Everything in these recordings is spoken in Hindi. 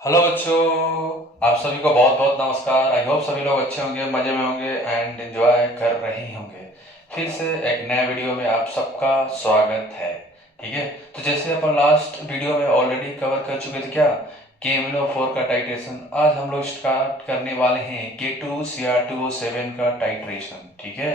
हेलो बच्चों, आप सभी को बहुत बहुत नमस्कार। आई होप सभी लोग अच्छे होंगे, मज़े में होंगे एंड एंजॉय कर रहे होंगे। फिर से एक नए वीडियो में आप सबका स्वागत है। ठीक है, तो जैसे अपन लास्ट वीडियो में ऑलरेडी कवर कर चुके थे क्या, KMNO4 का टाइट्रेशन, आज हम लोग स्टार्ट करने वाले हैं K2Cr2O7 का टाइट्रेशन। ठीक है,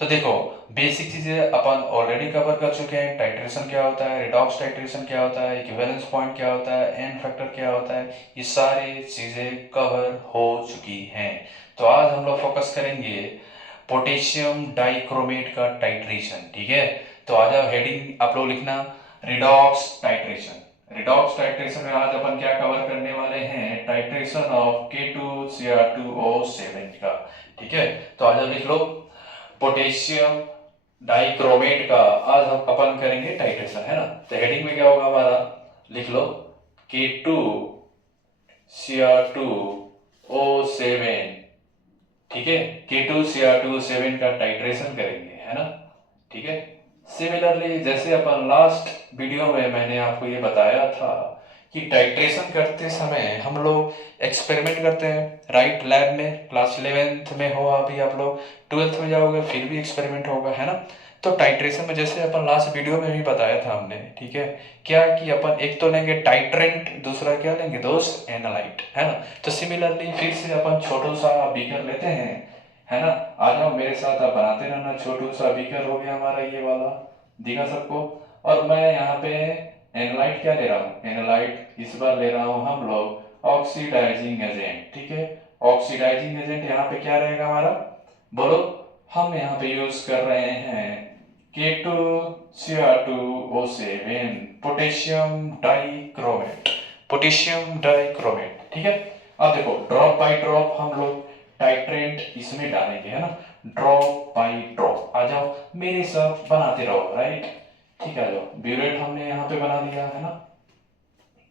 तो देखो, बेसिक चीज़ें अपन ऑलरेडी कवर कर चुके हैं। टाइट्रेशन क्या होता है, रिडॉक्स टाइट्रेशन क्या होता है, इक्विवेलेंस पॉइंट क्या होता है, एन फैक्टर क्या होता है, ये सारी चीज़ें कवर हो चुकी हैं। तो आज हम लोग फोकस करेंगे पोटेशियम डाइक्रोमेट का टाइट्रेशन। ठीक है, तो आज आप हेडिंग आप लोग लिखना रिडॉक्स टाइट्रेशन। रिडॉक्स टाइट्रेशन में आज अपन क्या कवर करने वाले हैं, टाइट्रेशन ऑफ K2Cr2O7 का। ठीक है, तो आज आप लिख लो पोटेशियम डाइक्रोमेट का आज हम अपन करेंगे टाइट्रेशन, है ना। तो हेडिंग में क्या होगा हमारा, लिख लो K2Cr2O7। ठीक है, K2Cr2O7 का टाइट्रेशन करेंगे, है ना। ठीक है, सिमिलरली जैसे अपन लास्ट वीडियो में मैंने आपको ये बताया था कि टाइट्रेशन करते समय हम लोग एक्सपेरिमेंट करते हैं, राइट। लैब में क्लास 11th में हो, अभी आप लोग 12th में जाओगे फिर भी एक्सपेरिमेंट होगा, है ना। तो टाइट्रेशन में जैसे अपन लास्ट वीडियो में भी बताया था हमने, ठीक है, क्या कि अपन एक तो लेंगे टाइट्रेंट, दूसरा क्या लेंगे दोस्त, एनालाइट, है ना। तो सिमिलरली फिर से अपन छोटा सा बीकर लेते हैं, है ना। आ जाओ मेरे साथ, आप बनाते रहना। छोटू सा बीकर हो गया हमारा ये वाला, दिखा सबको। और मैं यहाँ पे एनालाइट क्या ले रहा हूँ, एनालाइट इस बार ले रहा हूँ हम लोग ऑक्सीडाइजिंग एजेंट। ठीक है, ऑक्सीडाइजिंग एजेंट यहाँ पे क्या रहेगा हमारा, बोलो। हम यहाँ पे यूज कर रहे हैं K2Cr2O7 potassium dichromate, potassium dichromate. ठीक है, अब देखो ड्रॉप बाय ड्रॉप हम लोग टाइट्रेंट इसमें डालेंगे, है ना। ड्रॉप बाय ड्रॉप आ जाओ मेरे साथ, बनाते रहो, राइट। ठीक है, आ जाओ। ब्यूरेट हमने यहाँ पे बना दिया, है ना।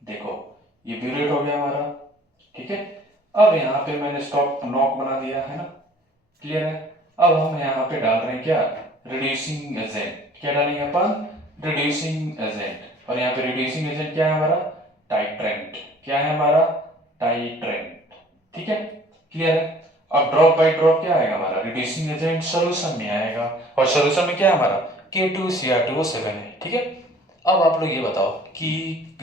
देखो ये ब्यूरेट हो गया हमारा। ठीक है, अब यहाँ पे मैंने स्टॉप नॉक बना दिया, है ना। क्लियर है। अब हम यहाँ पे डाल रहे हैं क्या, रिड्यूसिंग एजेंट। क्या डालेंगे अपन, रिड्यूसिंग एजेंट। और यहाँ पे रिड्यूसिंग एजेंट क्या है हमारा, टाइट्रेंट। क्या है हमारा, टाइट्रेंट। ठीक है, क्लियर है। अब ड्रॉप बाय ड्रॉप क्या आएगा हमारा, रिड्यूसिंग एजेंट सोल्यूशन में आएगा, और सोल्यूशन में क्या है हमारा, K2Cr2O7 है। ठीक है, अब आप लोग ये बताओ कि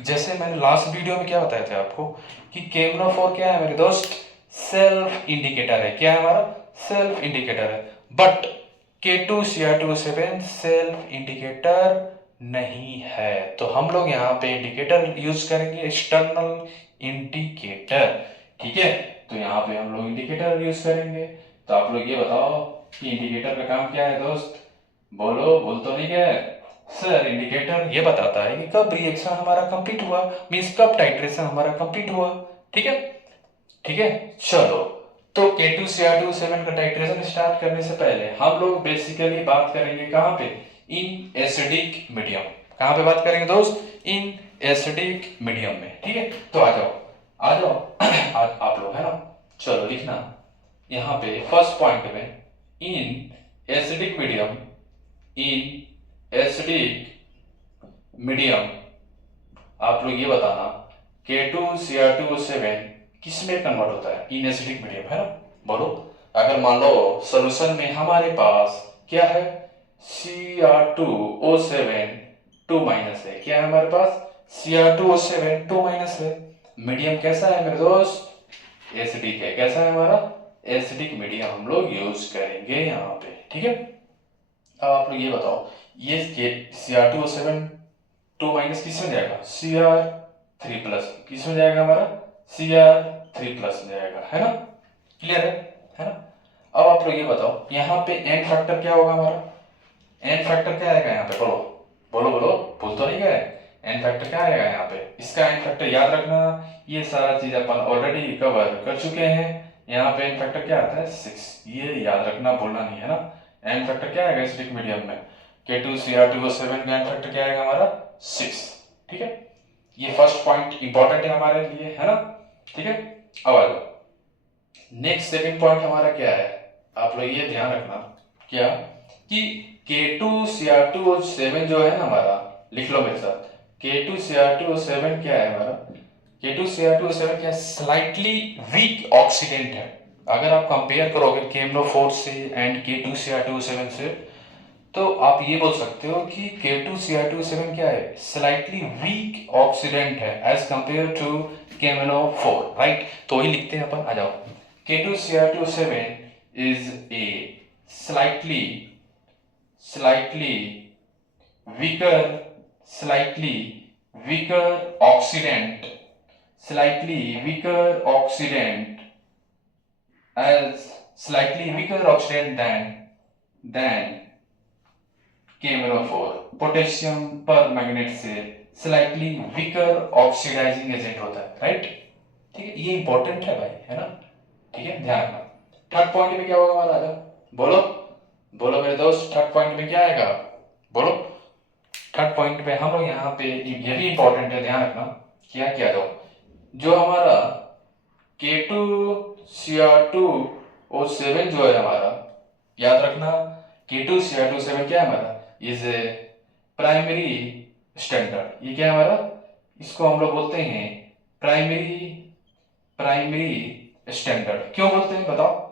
जैसे मैंने लास्ट वीडियो में क्या बताया था आपको कि KMNO4 क्या है मेरे दोस्त, सेल्फ इंडिकेटर है। क्या है हमारा, सेल्फ इंडिकेटर है। बट K2Cr2O7 सेल्फ इंडिकेटर नहीं है, तो हम लोग यहाँ पे इंडिकेटर यूज करेंगे, एक्सटर्नल इंडिकेटर। ठीक है, तो यहाँ पे हम लोग इंडिकेटर यूज करेंगे। तो आप लोग ये बताओ कि इंडिकेटर का काम क्या है दोस्त, बोलो, भूल तो नहीं गए। सर इंडिकेटर ये बताता है कि कब रिएक्शन हमारा कंप्लीट हुआ, मींस कब टाइट्रेशन हमारा कंप्लीट हुआ। ठीक है, ठीक है, चलो। तो K2Cr2O7 का टाइट्रेशन स्टार्ट करने से पहले हम लोग बेसिकली बात करेंगे कहाँ पे, इन एसिडिक मीडियम। कहाँ पे बात करेंगे दोस्त, इन एसिडिक मीडियम में। ठीक है, तो आ जाओ, आ जाओ आज आप लोग, है ना। चलो लिखना यहाँ पे फर्स्ट पॉइंट में, in acidic medium, in acidic medium आप लोग ये बताना K2Cr2O7 किस में कन्वर्ट होता है, इन एसिडिक मीडियम, है ना। बोलो, अगर मान लो सोल्यूशन में हमारे पास क्या है, Cr2O7 2 माइनस है। क्या है हमारे पास, Cr2O7 2 माइनस है। मीडियम कैसा है मेरे दोस्त, एसिडिक है। कैसा है हमारा, एसिडिक मीडियम हम लोग यूज करेंगे यहाँ पे। ठीक है, अब आप लोग ये बताओ, ये Cr2O7 2 माइनस किस में जाएगा, Cr3 प्लस किस में जाएगा हमारा, Cr3 प्लस में जाएगा, है ना। क्लियर है ना। अब आप लोग ये बताओ यहाँ पे एन फैक्टर क्या होगा हमारा, एन फैक्टर क्या आएगा यहाँ पे, बोलो बोलो बोलो, भूल तो नहीं गए। एन फैक्टर क्या आएगा यहाँ पे, इसका एन फैक्टर याद रखना। ये सारा चीज अपन ऑलरेडी कवर कर चुके हैं। यहाँ पे एन फैक्टर क्या आता है, 6। ये याद रखना, भूलना नहीं, है ना। एन फैक्टर क्या आएगा एसिडिक मीडियम में, K2Cr2O7 का एन फैक्टर क्या आएगा हमारा, 6। ठीक है, ये फर्स्ट पॉइंट इंपॉर्टेंट है हमारे लिए, है ना। ठीक है, अब आ जाओ नेक्स्ट सेकंड पॉइंट हमारा क्या है, आप लोग ये ध्यान रखना क्या, कि K2Cr2O7 जो है ना हमारा, लिख लो मेरे साथ, K2Cr2O7 क्या है हमारा, K2Cr2O7 क्या स्लाइटली वीक ऑक्सीडेंट है। अगर आप कंपेयर करोगे KMnO4 से एंड K2Cr2O7 से, तो आप ये बोल सकते हो कि K2Cr2O7 क्या है, स्लाइटली वीक ऑक्सीडेंट है as compare to KMnO4, right. तो वही लिखते हैं अपन, आ जाओ। K2Cr2O7 is a slightly weaker slightly weaker oxidant slightly weaker oxidant as slightly weaker oxidant than KMnO4 potassium पर मैग्नेट से स्लाइटली वीकर ऑक्सीडाइजिंग एजेंट होता है, राइट। ठीक है, ये इंपॉर्टेंट है भाई, है ना। ठीक है, ध्यान रखना। थर्ड पॉइंट में क्या होगा हमारा, आजा बोलो बोलो मेरे दोस्त, थर्ड पॉइंट में क्या आएगा, बोलो। थर्ड पॉइंट पे हम लोग यहाँ पे, ये भी इंपॉर्टेंट है, ध्यान रखना। क्या किया जाओ, जो हमारा K2Cr2O7 जो है हमारा, याद रखना K2Cr2O7 क्या है हमारा, इज ए प्राइमरी स्टैंडर्ड। ये क्या है हमारा, इसको हम लोग बोलते हैं प्राइमरी स्टैंडर्ड। क्यों बोलते हैं बताओ,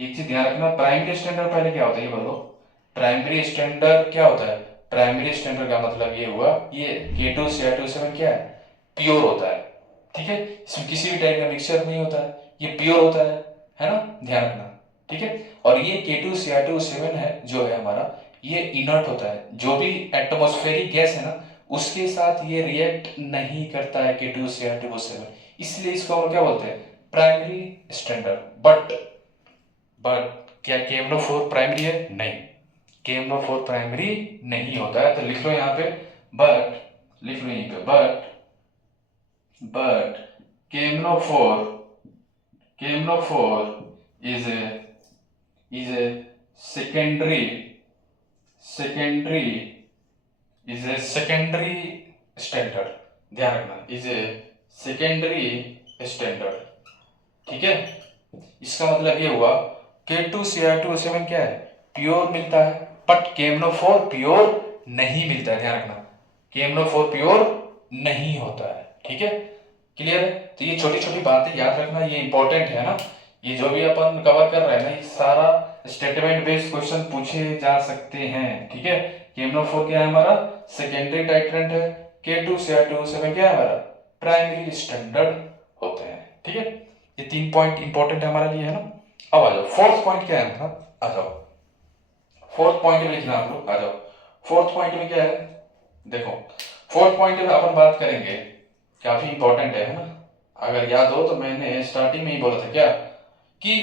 एक चीज ध्यान रखना, प्राइमरी स्टैंडर्ड पहले क्या होता है ये बोलो। प्राइमरी स्टैंडर्ड क्या होता है, प्राइमरी स्टैंडर्ड का मतलब ये हुआ, ये K2Cr2O7 क्या है, प्योर होता है। ठीक है, इसमें किसी भी टाइप का मिक्सचर नहीं होता है, ये प्योर होता है ना, ध्यान रखना। ठीक है, और ये K2Cr2O7 है जो है हमारा, ये इनर्ट होता है। जो भी एटमॉस्फेरिक गैस है ना, उसके साथ ये रिएक्ट नहीं करता है K2Cr2O7, इसलिए इसको हम क्या बोलते हैं, प्राइमरी स्टैंडर्ड। बट क्या KMnO4 प्राइमरी है, नहीं, KMnO4 प्राइमरी नहीं होता है। तो लिख लो यहाँ पे बट, लिख लो यहीं पे but KMnO4 is a secondary standard, ध्यान रखना, is a secondary standard। ठीक है, इसका मतलब ये हुआ K2Cr2O7 क्या है, प्योर मिलता है, बट KMnO4 प्योर नहीं मिलता है, ध्यान रखना, KMnO4 प्योर नहीं होता है। ठीक है, क्लियर है। तो ये छोटी छोटी बातें याद रखना, ये इंपॉर्टेंट है ना। ये जो भी अपन कवर कर रहे हैं ना, ये सारा स्टेटमेंट बेस्ड क्वेश्चन पूछे जा सकते हैं। ठीक है, KMnO4 क्या है हमारा, सेकेंडरी टाइट्रेंट है, K2Cr2O7 क्या है हमारा, प्राइमरी स्टैंडर्ड होते हैं। ठीक है, ये 3 पॉइंट इंपॉर्टेंट है हमारे लिए, है ना। अब आ जाओ फोर्थ पॉइंट क्या है हमारा, आ जाओ फोर्थ पॉइंट में लिखना आप लोग, आ जाओ। फोर्थ पॉइंट में क्या है, देखो फोर्थ पॉइंट में अपन बात करेंगे, काफी इंपॉर्टेंट है ना। अगर याद हो तो मैंने स्टार्टिंग में ही बोला था क्या, कि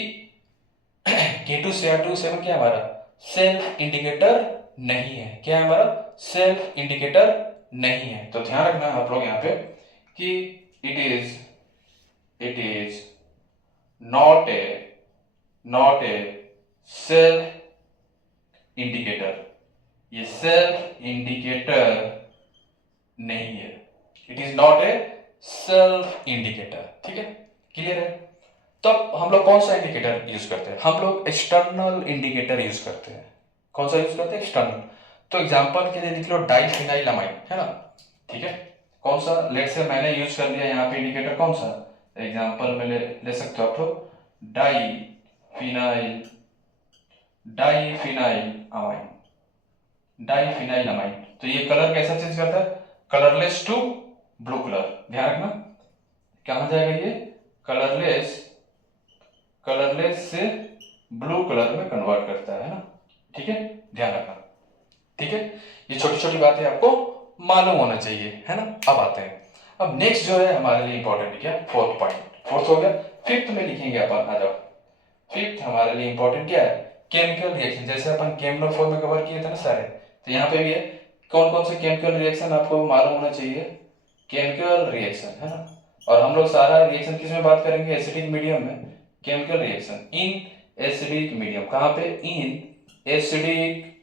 K2Cr2O7 क्या हमारा सेल्फ इंडिकेटर नहीं है, क्या है हमारा, सेल्फ इंडिकेटर नहीं है। तो ध्यान रखना आप लोग यहाँ पे कि it is not a self indicator, ये सेल्फ इंडिकेटर नहीं है, it is not a self indicator. ठीक है, क्लियर है। तब हम लोग कौन सा इंडिकेटर यूज करते हैं, हम लोग एक्सटर्नल इंडिकेटर यूज करते हैं। कौन सा यूज करते हैं, एक्सटर्नल। तो एग्जांपल के लिए लिख लो डाइफिनाइलामाइड, है ना। ठीक है, कौन सा, लेट से मैंने यूज कर लिया यहाँ पे इंडिकेटर, कौन सा एग्जांपल में ले सकते हो आप लोग, डाइफिनाइलामाइड। तो ये कलर कैसा चेंज करता है, कलरलेस टू ब्लू कलर, ध्यान रखना, कहां जाएगा ये, कलरलेस से ब्लू कलर में कन्वर्ट करता है ना। ठीक है, ध्यान रखना। ठीक है, ये छोटी छोटी बातें आपको मालूम होना चाहिए, है ना। अब आते हैं, अब नेक्स्ट जो है हमारे लिए इंपॉर्टेंट क्या, फोर्थ पॉइंट, फोर्थ हो गया। फिफ्थ में लिखेंगे अपन, आ जाओ। फिफ्थ हमारे लिए इंपॉर्टेंट क्या है, केमिकल रिएक्शन। जैसे अपन KMnO4 में कवर किए थे ना सारे, तो यहाँ पे भी है, कौन कौन से केमिकल रिएक्शन आपको मालूम होना चाहिए, केमिकल रिएक्शन, है ना। और हम लोग सारा रिएक्शन किस में बात करेंगे, एसिडिक मीडियम में, chemical reaction in acidic medium, कहां पे, इन एसिडिक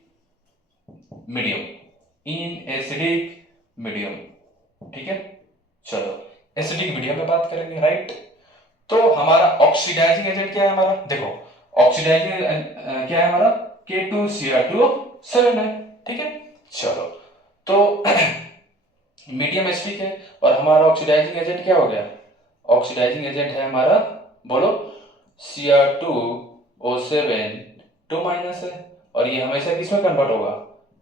मीडियम। ठीक है, चलो एसिडिक मीडियम में बात करेंगे, राइट। तो हमारा ऑक्सीडाइजिंग एजेंट क्या है हमारा, देखो ऑक्सीडाइजिंग क्या है हमारा, K2Cr2O7 है। ठीक है, चलो तो मीडियम एसिडिक है और हमारा ऑक्सीडाइजिंग एजेंट क्या हो गया, ऑक्सीडाइजिंग एजेंट है हमारा, बोलो Cr2O7 2 माइनस है, और ये हमेशा किस में कन्वर्ट होगा,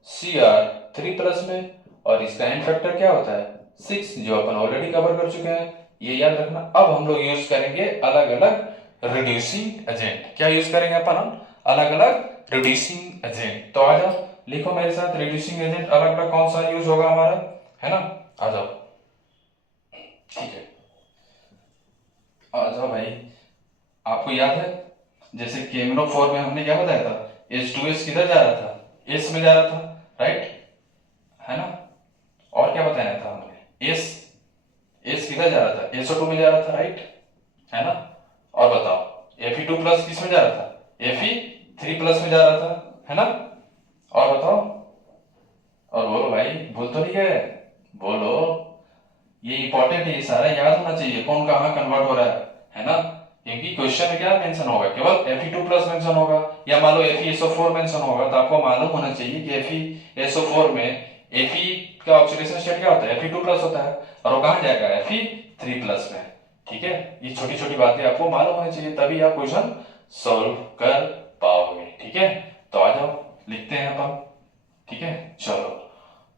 Cr3 प्लस में, और इसका एन फैक्टर क्या होता है 6, जो अपन ऑलरेडी कवर कर चुके हैं, ये याद रखना। अब हम लोग यूज करेंगे अलग अलग रिड्यूसिंग एजेंट। क्या यूज करेंगे अपन, अलग अलग रिड्यूसिंग एजेंट। तो आ जाओ लिखो मेरे साथ, रिड्यूसिंग एजेंट अलग अलग कौन सा यूज होगा हमारा, है ना, आ जाओ, ठीक है, आ जाओ भाई। आपको याद है जैसे KMnO4 में हमने क्या बताया था, H2S किधर जा रहा था, S में जा रहा था, राइट, है ना, और क्या बताया था हमने, S किधर जा रहा था, SO2 में जा रहा था, राइट, है ना, और बताओ Fe2 प्लस किस में जा रहा था, Fe3 प्लस में जा रहा था, है ना, और बताओ, और बोलो भाई, भूल तो नहीं गए, बोलो, ये इंपॉर्टेंट है, ये सारा याद होना चाहिए कौन कहाँ कन्वर्ट हो रहा है ना, क्योंकि क्वेश्चन में क्या मेंशन होगा, केवल Fe2 प्लस मेंशन होगा, या मान लो FeSO4 मेंशन होगा, तो आपको मालूम होना चाहिए कि FeSO4 में Fe का ऑक्सीडेशन स्टेट क्या होता है, Fe2 प्लस होता है, और वो कहाँ जाएगा, Fe3 प्लस में, ठीक है। ये छोटी छोटी बातें आपको मालूम होनी चाहिए, तभी आप क्वेश्चन सॉल्व कर पाओगे, ठीक है। तो आ जाओ लिखते हैं अपन, ठीक है, चलो।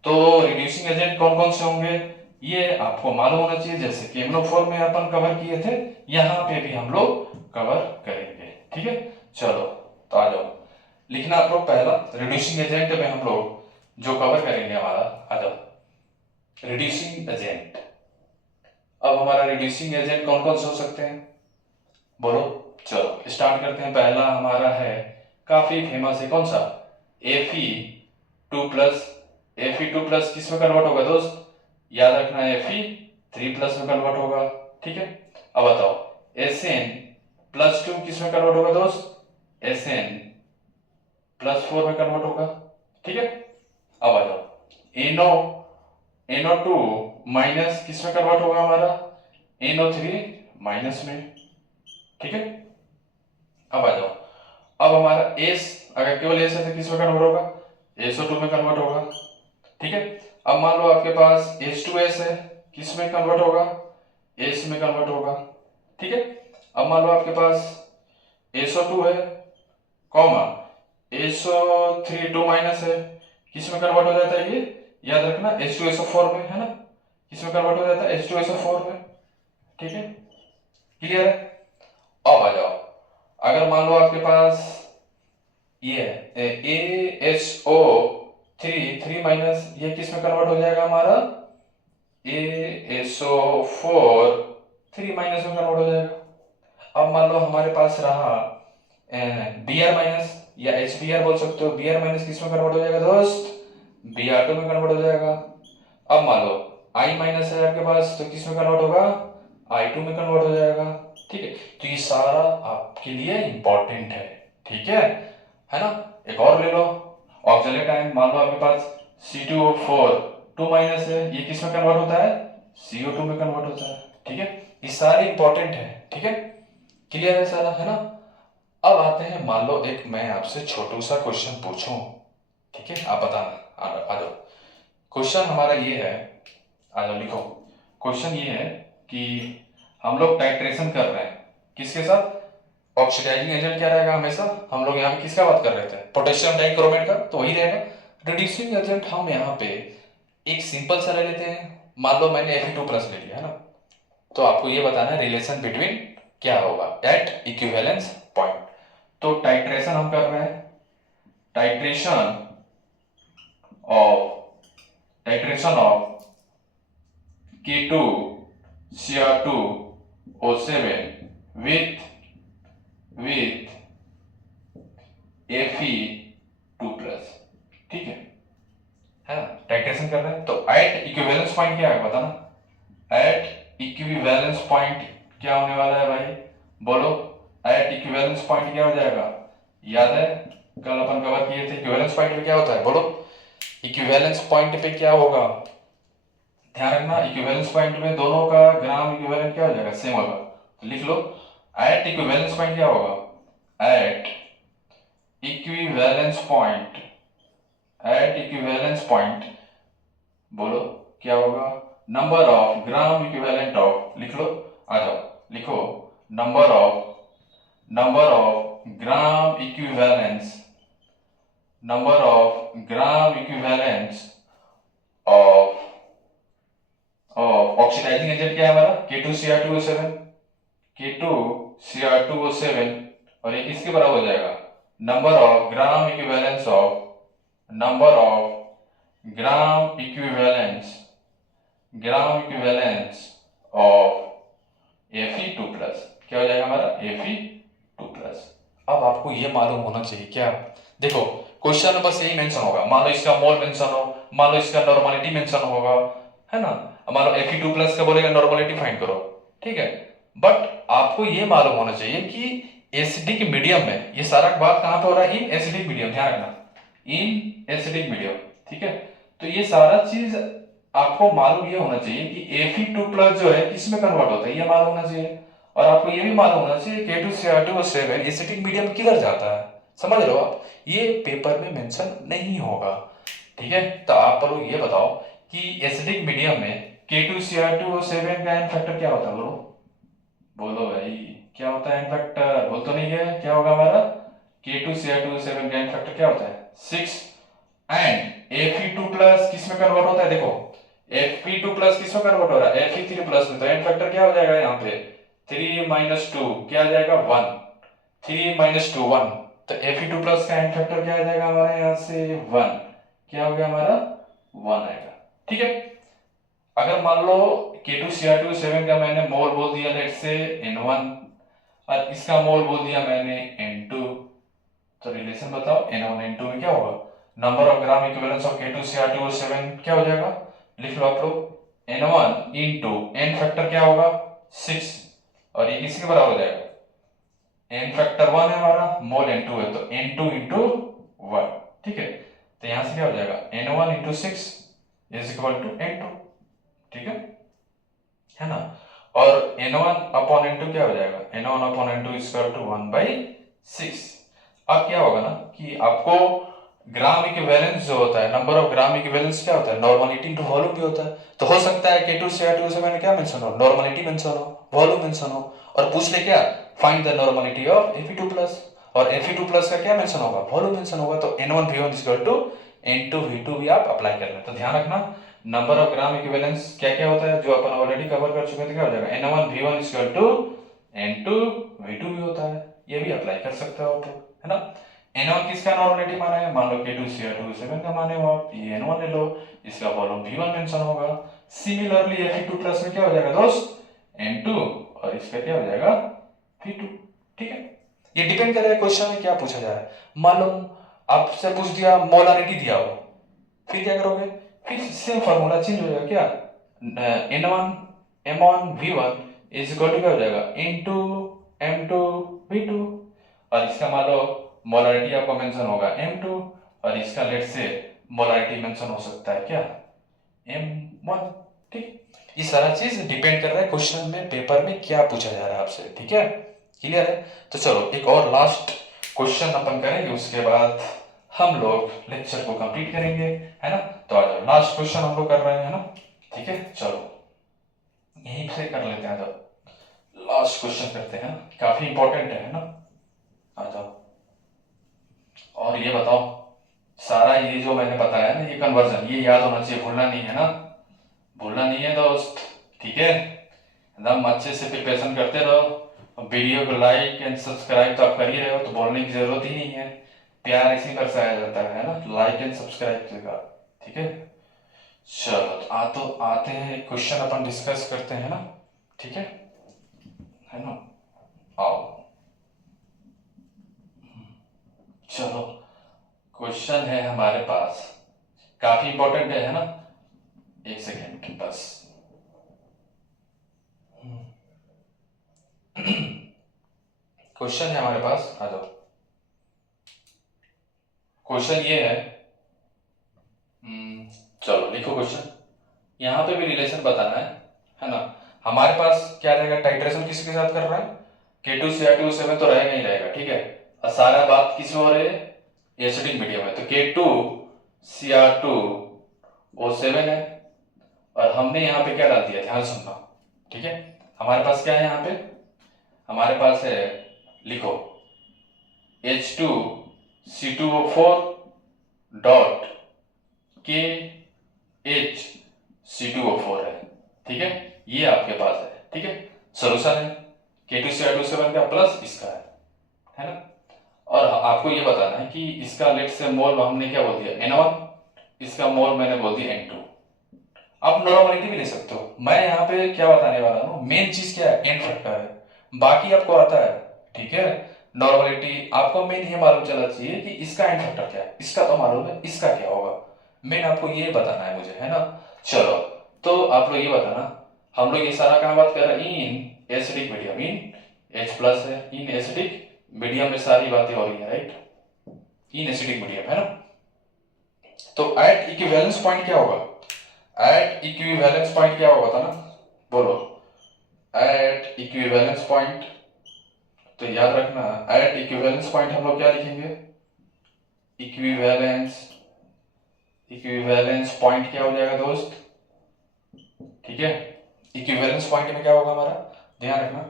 तो रिड्यूसिंग एजेंट कौन कौन से होंगे ये आपको मालूम होना चाहिए, जैसे KMnO4 में अपन कवर किए थे, यहाँ पे भी हम लोग कवर करेंगे, ठीक है, चलो। तो आ जाओ लिखना आप लोग, पहला रिड्यूसिंग एजेंट में हम लोग जो कवर करेंगे हमारा, आ जाओ रिड्यूसिंग एजेंट। अब हमारा रिड्यूसिंग एजेंट कौन कौन से हो सकते हैं, बोलो, चलो स्टार्ट करते हैं। पहला हमारा है काफी फेमस है, कौन सा, Fe2 प्लस। Fe2 प्लस किस में कन्वर्ट होगा दोस्त, याद रखना है Fe3 प्लस में कन्वर्ट होगा, ठीक है। अब बताओ Sn+2 किस में कन्वर्ट होगा दोस्त, Sn+4 में कन्वर्ट होगा, ठीक है। अब आ जाओ NO2 माइनस किस में कन्वर्ट होगा हमारा, NO3 माइनस में, ठीक है। अब आ जाओ, अब हमारा S अगर केवल S है तो किस में कन्वर्ट होगा, SO2 में कन्वर्ट होगा, ठीक है। अब मान लो आपके पास H2S है, किस में कन्वर्ट होगा, S में कन्वर्ट होगा, ठीक है। अब मान लो आपके पास SO2 है, कॉमा SO3 2 माइनस है, किस में कन्वर्ट हो जाता है ये, याद रखना H2SO4 में, है ना, किस में कन्वर्ट हो जाता है, H2SO4 में, ठीक है, क्लियर है। अब आ जाओ, अगर मान लो आपके पास ये है ASO3 माइनस, ये किस में कन्वर्ट हो जाएगा हमारा, ASO4 3 माइनस में कन्वर्ट हो जाएगा। अब मान लो हमारे पास रहा Br माइनस, या HBr बोल सकते हो, Br माइनस किस में कन्वर्ट हो जाएगा दोस्त, Br2 में कन्वर्ट हो जाएगा। अब मान लो I माइनस है आपके पास, तो किस में कन्वर्ट होगा, I2 में कन्वर्ट हो जाएगा, ठीक है। तो ये सारा आपके लिए इंपॉर्टेंट है, ठीक है ना। एक और ले लो, ऑक्सिलेट आयन, मान लो आपके पास C2O4 2 माइनस है, ये किस में कन्वर्ट होता है, CO2 में कन्वर्ट होता है, ठीक है। ये सारे इंपॉर्टेंट है, ठीक है, क्लियर है सारा, है ना। अब आते हैं, मान लो एक मैं आपसे छोटू सा क्वेश्चन पूछूं, ठीक है, आप बताना, आ जाओ। क्वेश्चन हमारा ये है, आ जाओ लिखो, क्वेश्चन ये है कि हम लोग टाइट्रेशन कर रहे हैं किसके साथ, ऑक्सीडाइजिंग एजेंट क्या रहेगा हमेशा, हम लोग यहाँ पे किसका बात कर रहे थे, पोटेशियम डाइक्रोमेट का, तो वही रहेगा। रिड्यूसिंग एजेंट हम यहाँ पे एक सिंपल सा ले लेते हैं, मान लो मैंने Fe2 प्लस ले लिया, है ना, तो आपको ये बताना है रिलेशन बिटवीन क्या होगा एट इक्विवेलेंस पॉइंट। तो टाइट्रेशन हम कर रहे हैं, titration of K2Cr2O7 with Fe2 plus, ठीक है ना, टाइट्रेशन कर रहे हैं। तो एट इक्विवेलेंस पॉइंट क्या है बताना, एट इक्विवेलेंस पॉइंट क्या होने वाला है भाई, बोलो, एट इक्विवेलेंस पॉइंट क्या हो जाएगा, याद है कल अपन कवर किए थे, इक्विवेलेंस पॉइंट पे क्या होता है, बोलो, इक्विवेलेंस पॉइंट पे क्या होगा, ध्यान रखना, इक्विवेलेंस पॉइंट में दोनों का ग्राम इक्विवेलेंट क्या हो जाएगा, सेम होगा। तो लिख लो, एट इक्विवेलेंस पॉइंट क्या होगा, at equivalence point, at equivalence point, बोलो क्या होगा, number of gram equivalent of, लिख लो, आ जाओ लिखो, number of gram equivalence, number of gram equivalence of oxidizing agent क्या है हमारा, K2Cr2O7, K2Cr2O7, और ये किसके बराबर हो जाएगा, number of gram equivalence of, number of gram equivalence of Fe2+, क्या हो जाएगा हमारा Fe2+। अब आपको ये मालूम होना चाहिए क्या, देखो क्वेश्चन में बस यही मेंशन होगा, मान लो इसका मोल मेंशन हो, मान लो इसका नॉर्मलिटी मेंशन होगा, है ना, मान लो Fe2+ का बोलेगा नॉर्मलिटी फाइंड करो, ठीक है, बट आपको ये मालूम होना चाहिए कि एसिडिक मीडियम में, ये सारा बात कहां पे हो रहा है, इन एसिडिक मीडियम, ध्यान रखना, इन एसिडिक मीडियम, ठीक है, तो ये सारा चीज आपको मालूम ये होना चाहिए कि Fe2+ जो है किसमें कन्वर्ट होता है, ये मालूम होना चाहिए, और आपको ये भी मालूम होना चाहिए K2Cr2O7 एसिटिक मीडियम किधर जाता है, समझ रहे हो आप, ये पेपर में मेंशन नहीं होगा, ठीक है, तो आप लोग ये बताओ कि एसिडिक मीडियम में K2Cr2O7 का एन फैक्टर क्या होता है, बोलो भाई, क्या होता है एन फैक्टर, बोल तो नहीं है, क्या होगा हमारा K2Cr2O7 का एन फैक्टर क्या होता है 6, एंड Fe2+ किसमें कन्वर्ट होता है, देखो Fe2+ किसमें कन्वर्ट हो रहा है, Fe3+ में, तो एन फैक्टर क्या हो जाएगा यहाँ पे 3 - 2, क्या आ जाएगा 1, 3 - 2 1, तो Fe2+ का एन फैक्टर क्या आ जाएगा हमारे यहाँ से 1, क्या हो गया हमारा 1 आएगा, ठीक है। अगर मान लो K2Cr2O7 का मैंने मोल बोल दिया लेट से N1, और इसका मोल बोल दिया मैंने N2, तो रिलेशन बताओ N1 N2 में क्या होगा, number of gram equivalence of K2Cr2O7 क्या हो जाएगा, लिख लो आप लोग, N1 इंटू एन फैक्टर क्या होगा 6, और ये किसके बराबर हो जाएगा, एन फैक्टर 1 है हमारा, मोल N2 है, तो N2 इंटू 1, ठीक है, तो यहां से क्या हो जाएगा N1 into 6 is equal to N2, ठीक है ना, और N1/N2 क्या हो जाएगा, N1/N2 इज इक्वल टू 1/6। अब क्या होगा ना कि आपको ग्राम इक्विवेलेंस जो होता है, नंबर ऑफ ग्राम इक्विवेलेंस क्या होता है, नॉर्मलिटी इनटू वॉल्यूम भी होता है, तो हो सकता है K2Cr2O7 क्या मेंशन हो, नॉर्मलिटी मेंशन हो, वॉल्यूम मेंशन हो, और पूछ ले क्या, find the normality of Fe2+, और Fe2+ का क्या मेंशन होगा, वॉल्यूम मेंशन होगा, तो N1V1 is equal to N2V2 भी आप अप्लाई कर लें, तो ध्यान रखना नंबर ऑफ ग्राम इक्विवेलेंस क्या क्या होता है, जो अपन ऑलरेडी कवर कर चुके थे, क्या हो जाएगा N1V1 is equal to N2V2 भी होता है, ये भी अप्लाई कर सकते हो आप, है ना। N1 किसका नॉर्मलिटी माना है, मान लो K2Cr2O7 का माने हो आप, ये N1 ले लो, इसका वॉल्यूम V1 मेंशन होगा, सिमिलरली Fe2+ में क्या हो जाएगा दोस्त N2, और इसका क्या हो जाएगा V2, ठीक है। ये डिपेंड करेगा क्वेश्चन में क्या पूछा जा रहा है, मान लो आपसे पूछ दिया मोलारिटी दिया हो, फिर क्या करोगे, फिर सेम फार्मूला चेंज हो जाएगा, क्या N1 M1V1 is equal to क्या हो जाएगा N2 M2V2, और इसका मान लो मोलारिटी आपको मेंशन होगा M2, और इसका लेट से मोलारिटी मेंशन हो सकता है क्या M1, ठीक। ये सारा चीज डिपेंड कर रहा है क्वेश्चन में, पेपर में क्या पूछा जा रहा है आपसे, ठीक है, क्लियर है। तो चलो एक और लास्ट क्वेश्चन अपन करेंगे, उसके बाद हम लोग लेक्चर को कंप्लीट करेंगे, है ना, तो आ जाओ लास्ट क्वेश्चन हम लोग कर रहे हैं, है ना, ठीक है, चलो यहीं से कर लेते हैं, जब लास्ट क्वेश्चन करते हैं, काफी इंपॉर्टेंट है ना, आ जाओ। और ये बताओ, सारा ये जो मैंने बताया ना, ये कन्वर्जन, ये याद होना चाहिए, भूलना नहीं है ना, भूलना नहीं है दोस्त, ठीक है, एकदम अच्छे से प्रिपरेशन करते रहो, वीडियो को लाइक एंड सब्सक्राइब तो आप कर ही रहे हो, तो बोलने की जरूरत ही नहीं है, प्यार इसी पर दर्शाया जाता है ना, लाइक एंड सब्सक्राइब का, ठीक है। चलो तो आते हैं क्वेश्चन अपन डिस्कस करते हैं ना, ठीक है ना, आओ, चलो क्वेश्चन है हमारे पास, काफी इंपॉर्टेंट है ना, एक सेकेंड बस, क्वेश्चन है हमारे पास, आ जाओ। क्वेश्चन ये है, चलो लिखो क्वेश्चन, यहाँ पे भी रिलेशन बताना है ना, हमारे पास क्या रहेगा, टाइट्रेशन किसके साथ कर रहा है, K2Cr2O7 तो रहेगा ही रहेगा, ठीक है, और सारा बात किस में हो रही है, एसिडिक मीडियम है, तो K2Cr2O7 है, और हमने यहाँ पे क्या डाल दिया, ध्यान सुनना, ठीक है। हमारे पास क्या है यहाँ पे, हमारे पास है, लिखो H2C2O4 डॉट KHC2O4 है, ठीक है, ये आपके पास है, ठीक है। सोल्यूशन है K2Cr2 का प्लस इसका है ना। और आपको ये बताना है कि इसका लेट से मोल हमने क्या बोल दिया N1, इसका मोल मैंने बोल दिया N2। आप नॉर्मलिटी भी ले सकते हो। मैं यहाँ पे क्या बताने वाला हूँ, मेन चीज क्या है, एन फैक्टर है, बाकी आपको आता है, ठीक है। नॉर्मलिटी आपको मेन ये मालूम चलना चाहिए कि इसका एन फैक्टर क्या है, इसका तो मालूम है, इसका क्या होगा, मेन आपको ये बताना है मुझे, है ना। चलो, तो आप लोग ये बताना, हम लोग ये सारा काम बात कर रहे हैं in acidic medium, in H plus है, इन एसिडिक मीडियम में सारी बातें हो रही है, राइट, इन एसिडिक मीडियम, है ना। तो एट इक्विवेलेंस पॉइंट क्या होगा, एट इक्विवेलेंस पॉइंट क्या होगा था ना, बोलो, एट इक्विवेलेंस पॉइंट, तो याद रखना एट इक्विवेलेंस पॉइंट हम लोग क्या लिखेंगे, इक्विवेलेंस, इक्विवेलेंस पॉइंट क्या हो जाएगा दोस्त, ठीक है। इक्विवेलेंस पॉइंट में क्या होगा हमारा, ध्यान रखना,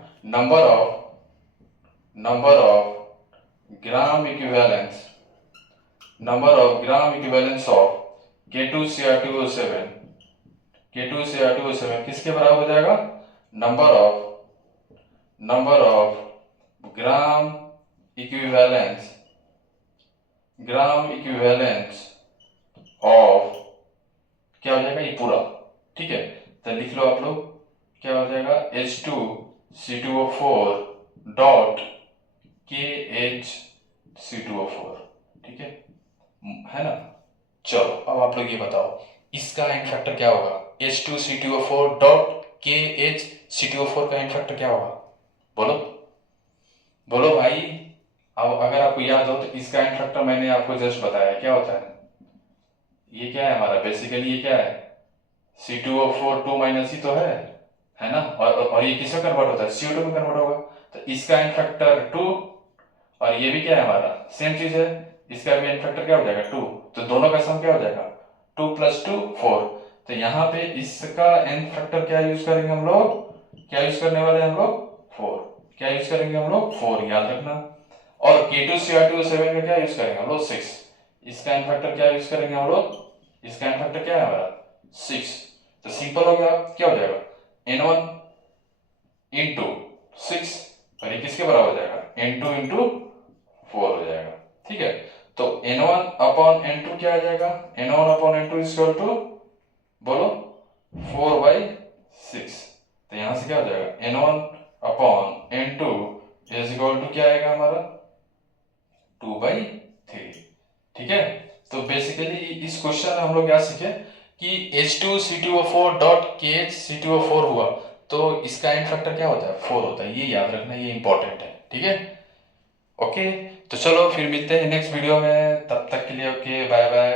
number of gram equivalence, number of gram equivalence of K2Cr2O7, K2Cr2O7 किसके बराबर हो जाएगा, number of gram equivalence of, क्या हो जाएगा ये पूरा, ठीक है। तो लिख लो आप लोग, क्या हो जाएगा H2C2O4 डॉट KHC2O4, ठीक है ना। चलो अब आप लोग ये बताओ, इसका एन फैक्टर क्या होगा, H2C2O4 डॉट KHC2O4 का एन फैक्टर क्या होगा, बोलो बोलो भाई। अब अगर आपको याद हो तो इसका एन फैक्टर मैंने आपको जस्ट बताया क्या होता है, ये क्या है हमारा, बेसिकली ये क्या है, C2O4 2 माइनस ही तो है ना। और ये किसमें कन्वर्ट होता है, CO2 में कन्वर्ट होगा, तो इसका एन फैक्टर 2, और ये भी क्या है हमारा, सेम चीज है, इसका भी एन फैक्टर क्या हो जाएगा 2, तो दोनों का सम क्या हो जाएगा 2 + 2 4। तो यहाँ पे इसका एन फैक्टर क्या यूज करेंगे हम लोग, क्या यूज करने वाले हम लोग 4, क्या यूज करेंगे हम लोग 4, याद रखना। और K2Cr2O7 का क्या यूज करेंगे हम लोग 6, इसका एन फैक्टर क्या यूज करेंगे हम लोग, इसका एन फैक्टर क्या है हमारा 6। तो सिंपल हो गया, क्या हो जाएगा N1 इंटू 6, और ये किसके बराबर हो जाएगा N2 इंटू 4 हो जाएगा, ठीक है। तो N1 अपॉन N2 क्या आ जाएगा, N1 upon N2 equal to, बोलो 4/6। तो यहां से क्या हो जाएगा N1 upon N2 is equal to क्या आएगा हमारा 2/3, ठीक है। तो बेसिकली इस क्वेश्चन में हम लोग क्या सीखे कि H2C2O4 डॉट KHC2O4 हुआ तो इसका एन फैक्टर क्या होता है 4 होता है, ये याद रखना, ये इंपॉर्टेंट है, ठीक है। ओके, तो चलो फिर मिलते हैं नेक्स्ट वीडियो में, तब तक के लिए ओके, बाय बाय।